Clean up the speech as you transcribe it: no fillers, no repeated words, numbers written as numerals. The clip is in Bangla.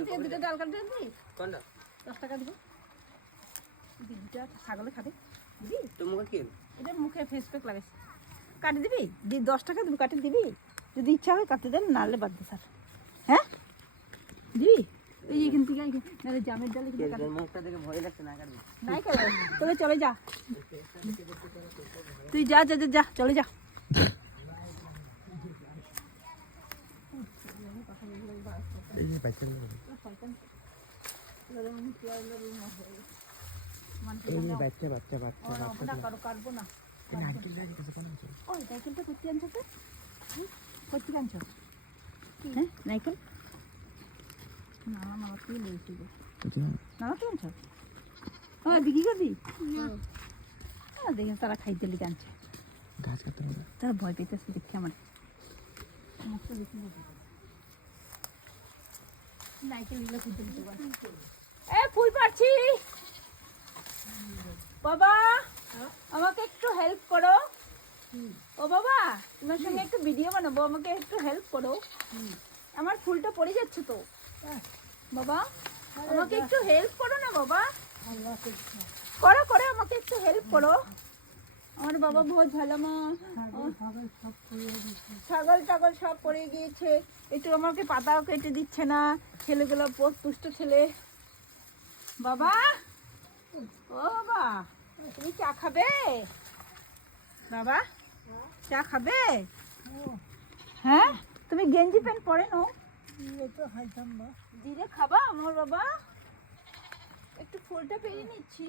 দুটো ডাল কাটতে দিবি? কোনটা? 10 টাকা দিব। দুটা ছাগলে খাবে দিবি? তো মুখে কি? এটা মুখে ফেস প্যাক লাগাইছি। কাটি দিবি? 10 টাকা দিবি, কাটি দিবি? যদি ইচ্ছা হয় কাটতে দেন, নাহলে বাদ দে স্যার। হ্যাঁ দিবি? এই এখান থেকে নাহলে জামের ডালে মুখটা দেখে ভয় লাগছে না কাটবি। নাই কেন, তবে চলে যা, তুই যা যা যা, চলে যা। কাটবো না। নাইকেলটা করতে আনছো তো? করতে আনছো? হ্যাঁ নাইকেল নানা তুই লেগেছি গো। নানা তুই আনছো? হ্যাঁ বিক্রি করবি? দেখেন তারা খাইতে লিখে আনছে, তারা ভয় পেতেছে দেখে আমার ফুল পাচ্ছি। বাবা আমাকে একটু হেল্প করো। ও বাবা তোমার সঙ্গে একটু ভিডিও বানাবো, আমাকে একটু হেল্প করো। আমার ফুলটা পড়ে যাচ্ছে তো বাবা, আমাকে একটু হেল্প করো না বাবা। করো করো, আমাকে একটু হেল্প করো। আমার বাবা বহুত ভালো মা, ছাগল টাগল সব পড়ে গিয়েছে, একটু আমাকে পাতাও কেটে দিচ্ছে না। ছেলেগুলো বহুত দুষ্ট ছেলে। বাবা ও বাবা তুমি চা খাবে? বাবা চা খাবে? হ্যাঁ তুমি গেঞ্জি প্যান্ট পরে নো? দিলে খাবা আমার বাবা? একটু ফুলটা পেয়ে নিচ্ছি।